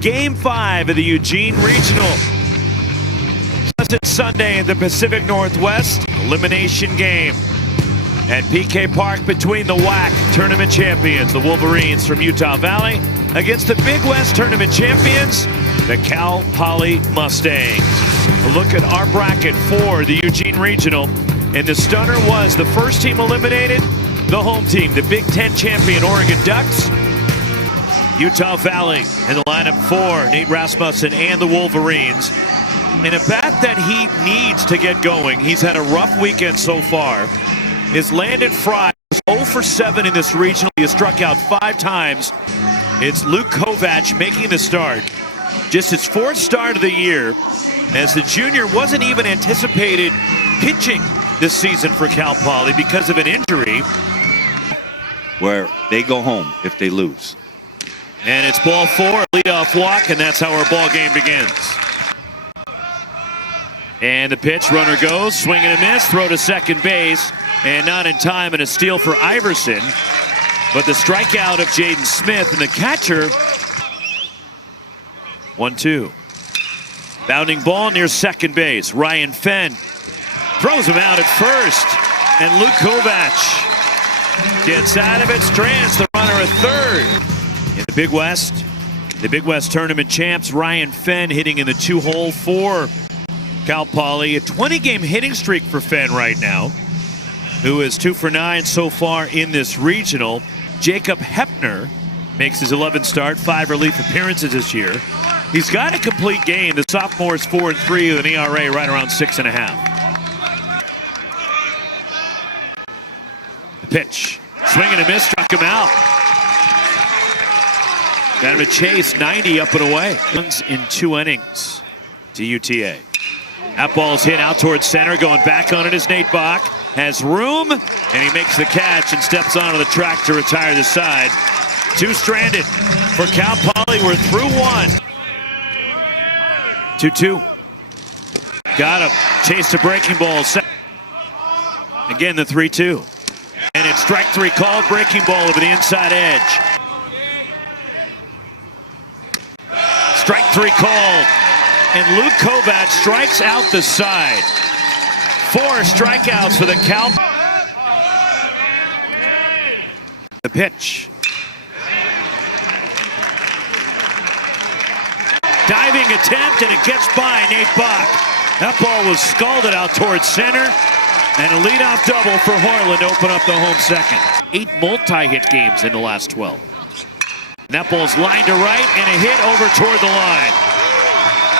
Game 5 of the Eugene Regional. Pleasant Sunday in the Pacific Northwest. Elimination game at PK Park between the WAC tournament champions, the Wolverines from Utah Valley, against the Big West tournament champions, the Cal Poly Mustangs. A look at our bracket for the Eugene Regional. And the stunner was the first team eliminated, the home team, the Big Ten champion Oregon Ducks. Utah Valley in the lineup for Nate Rasmussen and the Wolverines. In a bat that he needs to get going. He's had a rough weekend so far. Is Landon Fry was 0 for 7 in this regional. He has struck out 5 times. It's Luke Kovac making the start. Just his 4th start of the year, as the junior wasn't even anticipated pitching this season for Cal Poly because of an injury. Where they go home if they lose. And it's ball 4, leadoff walk, and that's how our ball game begins. And the pitch, runner goes, swing and a miss, throw to second base, and not in time, and a steal for Iverson. But the strikeout of Jaden Smith, and the catcher, 1-2. Bounding ball near second base. Ryan Fenn throws him out at first, and Luke Kovac gets out of it, strands the runner at third. In the Big West tournament champs, Ryan Fenn hitting in the 2-hole for Cal Poly. A 20-game hitting streak for Fenn right now, who is 2 for 9 so far in this regional. Jacob Hepner makes his 11th start, 5 relief appearances this year. He's got a complete game. The sophomore is 4-3 with an ERA right around 6.5. The pitch, swing and a miss, struck him out. Got him to chase, 90 up and away. In 2 innings to UTA. That ball's hit out towards center. Going back on it is Nate Bach. Has room, and he makes the catch and steps onto the track to retire the side. 2 stranded for Cal Poly. We're through 1. 2-2. Got him. Chase to breaking ball. Again, the 3-2. And it's strike 3 called. Breaking ball over the inside edge. Strike 3 called. And Luke Kovac strikes out the side. 4 strikeouts for the Cal. The pitch. Diving attempt, and it gets by Nate Bach. That ball was scalded out towards center. And a leadoff double for Hoyland to open up the home second. 8 multi-hit games in the last 12. And that ball's lined to right, and a hit over toward the line.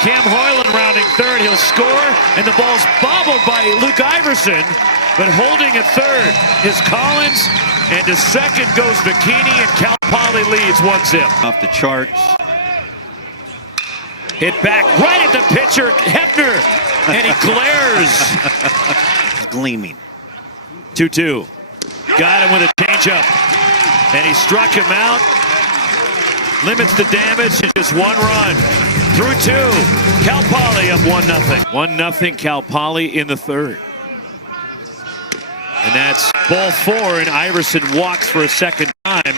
Cam Hoyland rounding third, he'll score, and the ball's bobbled by Luke Iverson, but holding at third is Collins, and to second goes Bikini, and Cal Poly leads 1-0. Off the charts. Hit back right at the pitcher, Hepner, and he glares. Gleaming. 2-2. Got him with a changeup, and he struck him out. Limits the damage to just 1 run. Through 2. Cal Poly up 1-0. 1-0 Cal Poly in the 3rd. And that's ball 4, and Iverson walks for a second time.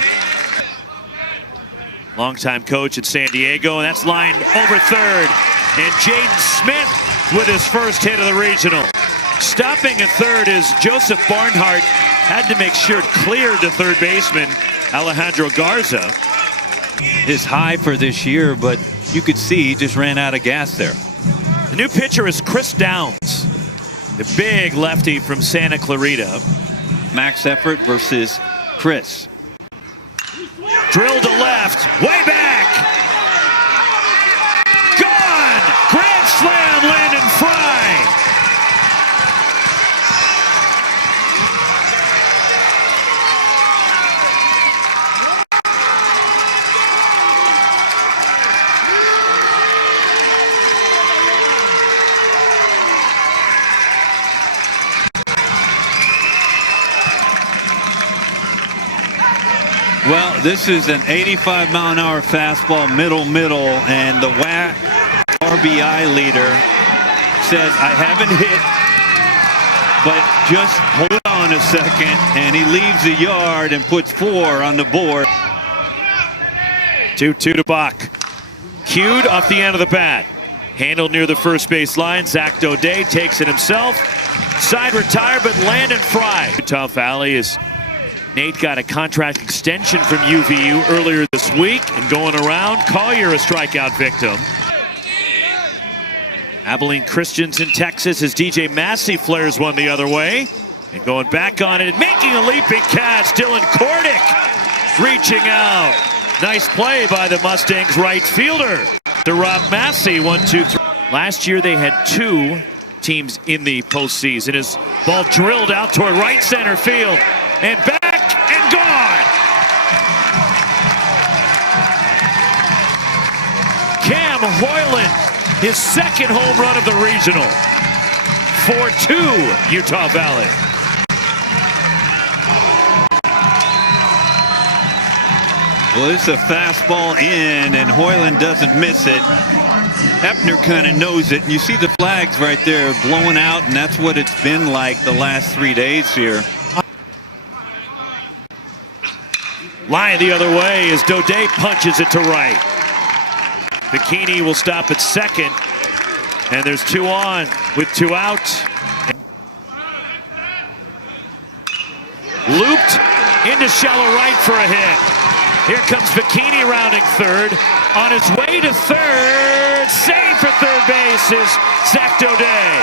Longtime coach at San Diego, and that's lined over third. And Jaden Smith with his first hit of the regional. Stopping at third is Joseph Barnhart. Had to make sure it cleared the third baseman, Alejandro Garza. His high for this year, but you could see he just ran out of gas there. The new pitcher is Chris Downs, the big lefty from Santa Clarita. Max effort versus Chris. Drilled to left, way back. Gone! Grand slam, Landon Fry. Well, this is an 85-mile-an-hour fastball, middle, and the WAC RBI leader says, I haven't hit, but just hold on a second, and he leaves the yard and puts 4 on the board. 2-2 to Bach. cued off the end of the bat. Handled near the first base line. Zach Daudet takes it himself. Side retire, but Landon Fry. Utah Valley is Nate got a contract extension from UVU earlier this week, and going around, Collier a strikeout victim. Abilene Christians in Texas as DJ Massey flares one the other way. And going back on it and making a leaping catch, Dylan Kordick reaching out. Nice play by the Mustangs right fielder to Rob Massey. 1-2-3. Last year they had 2 teams in the postseason. His ball drilled out toward right center field and back and gone. Cam Hoyland, his second home run of the regional. 4-2 Utah Valley. Well, it's a fastball in, and Hoyland doesn't miss it. Hepner kind of knows it. And you see the flags right there blowing out, and that's what it's been like the last 3 days here. Line the other way as Daudet punches it to right. Bikini will stop at second, and there's 2 on with 2 out. Looped into shallow right for a hit. Here comes Bikini rounding third. On his way to third, save for third base is Zach Daudet.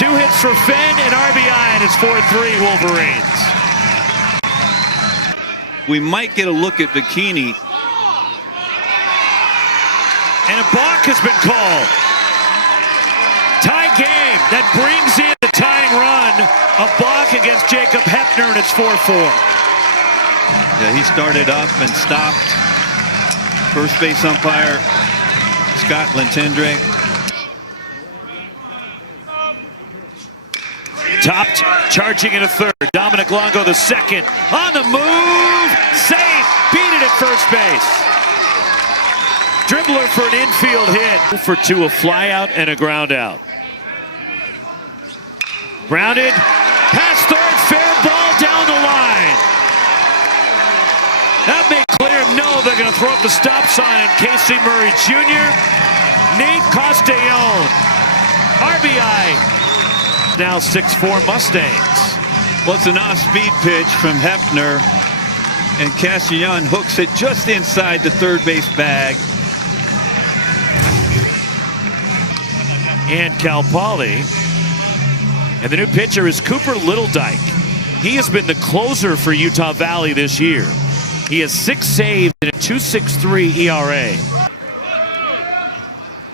2 hits for Fenn and RBI, and it's 4-3 Wolverines. We might get a look at Bikini. And a balk has been called. Tie game that brings in the tying run. A balk against Jacob Hepner, and it's 4-4. Yeah, he started up and stopped. First base umpire Scott Lentendre. Topped, charging into third. Dominic Longo the second. On the move, safe. Beat it at first base. Dribbler for an infield hit. For 2, a fly out and a ground out. Grounded, past third, fair ball down the line. That may clear him. No, they're going to throw up the stop sign in Casey Murray Jr. Nate Castellon, RBI. Now 6-4 Mustangs. Well, it's an off-speed pitch from Hepner, and Castellon hooks it just inside the third base bag. And Cal Poly. And the new pitcher is Cooper Littledike. He has been the closer for Utah Valley this year. He has 6 saves and a 2.63 ERA.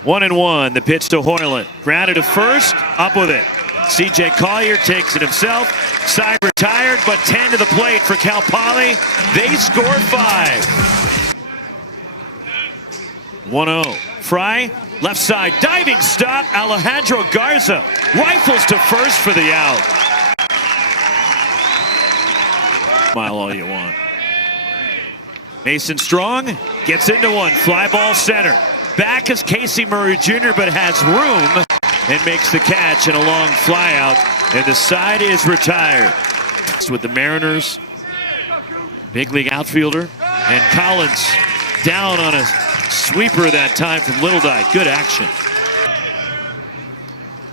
1-1, the pitch to Hoyland. Grounded to first, up with it. CJ Collier takes it himself. Side retired, but 10 to the plate for Cal Poly. They score 5. 1-0. Fry, left side, diving stop. Alejandro Garza rifles to first for the out. Smile all you want. Mason Strong gets into one. Fly ball center. Back is Casey Murray Jr., but has room and makes the catch and a long fly out. And the side is retired. With the Mariners, big league outfielder, and Collins down on a sweeper that time from Littledike. Good action.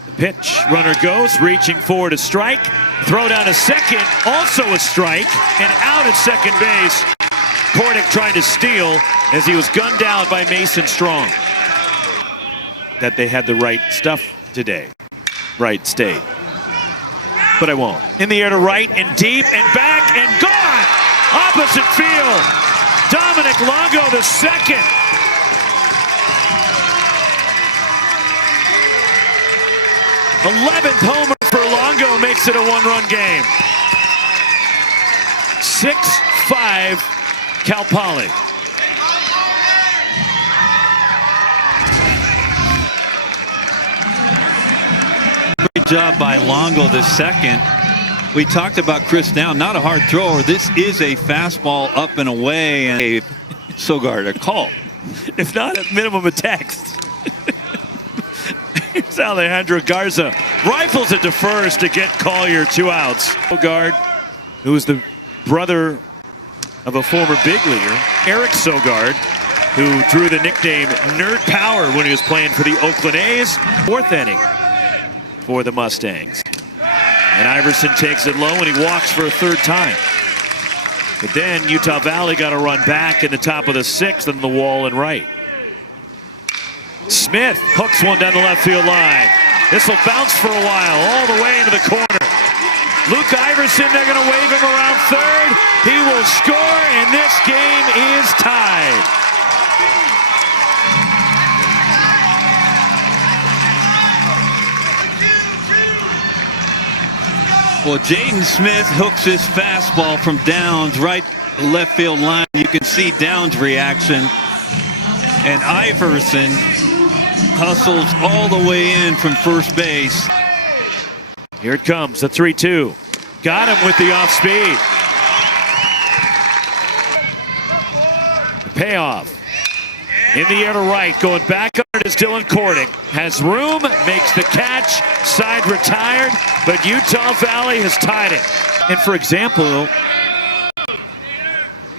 The pitch, runner goes, reaching forward, a strike. Throw down a second, also a strike, and out at second base. Kordick trying to steal as he was gunned down by Mason Strong. That they had the right stuff today. Right state. But I won't. In the air to right and deep and back and gone! Opposite field. Dominic Longo the second. '11th homer for Longo makes it a 1-run game. 6-5 Cal Poly. Great job by Longo the second. We talked about Chris Down, not a hard thrower. This is a fastball up and away, and a Sogard a call. If not, at minimum a text. Here's Alejandro Garza. Rifles it to first to get Collier 2 outs. Sogard, who is the brother of a former big leaguer, Eric Sogard, who drew the nickname Nerd Power when he was playing for the Oakland A's. Fourth inning for the Mustangs. And Iverson takes it low and he walks for a third time. But then Utah Valley got to run back in the top of the sixth and the wall and right. Smith hooks one down the left field line. This will bounce for a while, all the way into the corner. Luke Iverson, they're going to wave him around third. He will score, and this game is tied. Well, Jaden Smith hooks his fastball from Downs right left field line. You can see Downs' reaction. And Iverson hustles all the way in from first base. Here it comes, the 3-2. Got him with the off speed. The payoff. In the air to right, going back on it is Dylan Cordick. Has room, makes the catch, side retired, but Utah Valley has tied it. And for example,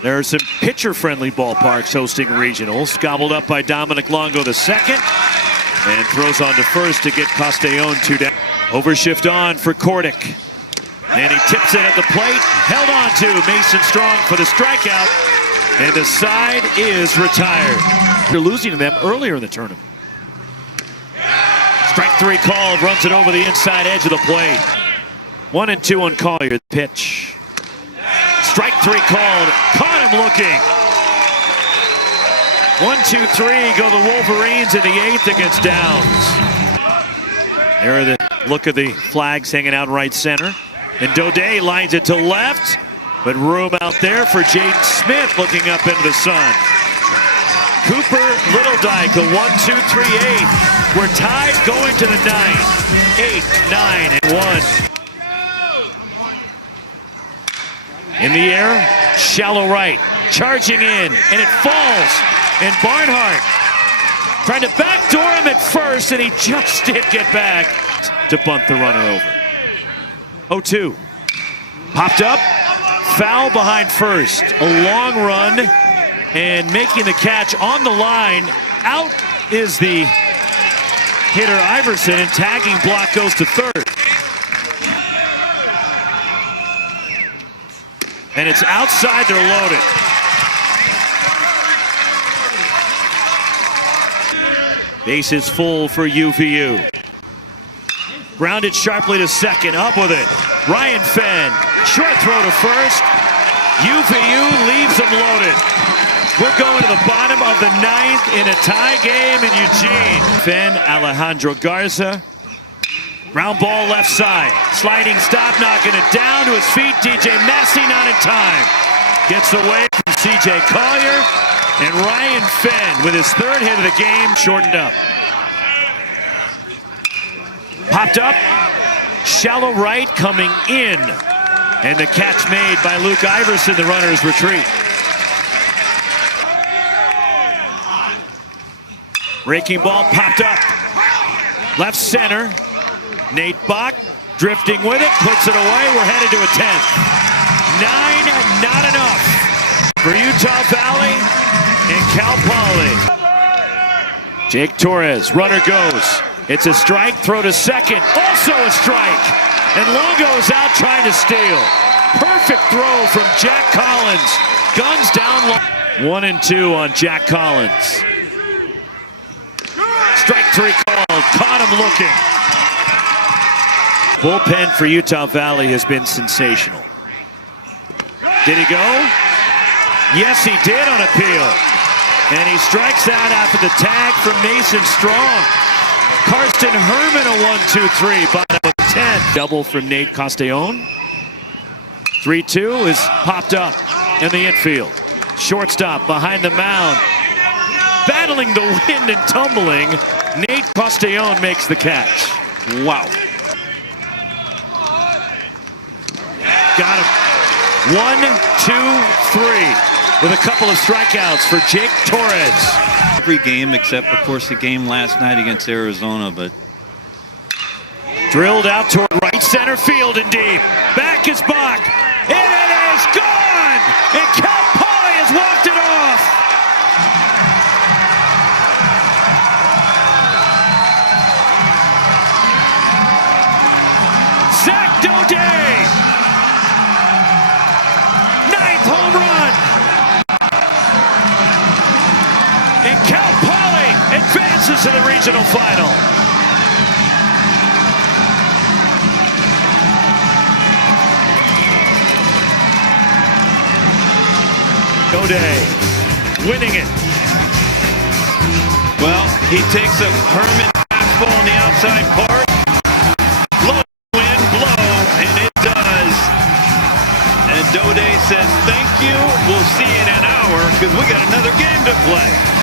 there are some pitcher-friendly ballparks hosting regionals. Gobbled up by Dominic Longo II, and throws on to first to get Castellon 2 down. Overshift on for Cordick. And he tips it at the plate. Held on to Mason Strong for the strikeout. And the side is retired. They're losing to them earlier in the tournament. Strike three called. Runs it over the inside edge of the plate. 1-2 on Collier. Pitch. Strike three called. Caught him looking. 1-2-3 go the Wolverines in the eighth against Downs. There are the look of the flags hanging out right center. And Daudet lines it to left, but room out there for Jaden Smith looking up into the sun. Cooper Littledike, a 1-2-3-8. We're tied going to the ninth. 8, 9, and 1. In the air, shallow right, charging in, and it falls. And Barnhart trying to backdoor him at first, and he just did get back to bunt the runner over. 0-2. Popped up, foul behind first. A long run, and making the catch on the line. Out is the hitter Iverson, and tagging block goes to third. And it's outside, they're loaded. Bases full for UVU. Grounded sharply to second, up with it. Ryan Fenn, short throw to first. UVU leaves them loaded. We're going to the bottom of the ninth in a tie game in Eugene. Fenn, Alejandro Garza. Ground ball left side. Sliding stop, knocking it down to his feet. DJ Massey not in time. Gets away from CJ Collier. And Ryan Fenn with his third hit of the game, shortened up. Popped up, shallow right coming in. And the catch made by Luke Iverson, the runner's retreat. Raking ball popped up. Left center. Nate Bach drifting with it, puts it away. We're headed to a 10th. 9, not enough for Utah Valley and Cal Poly. Jake Torres, runner goes. It's a strike, throw to second, also a strike. And Longo is out trying to steal. Perfect throw from Jack Collins. Guns down. 1-2 on Jack Collins. Strike three called, caught him looking. Bullpen for Utah Valley has been sensational. Did he go? Yes, he did on appeal. And he strikes out after the tag from Mason Strong. Karsten Herman a 1-2-3, bottom of the 10th. Double from Nate Castellon. 3-2 is popped up in the infield. Shortstop behind the mound. Battling the wind and tumbling, Nate Castellon makes the catch. Wow. Got him. 1, 2, 3 with a couple of strikeouts for Jake Torres. Every game except, of course, the game last night against Arizona, but drilled out toward right center field and deep. Back is Bach. And it is gone! And Cal Poly has walked it off! advances to the regional final. O'Day winning it. Well, he takes a Herman fastball on the outside part.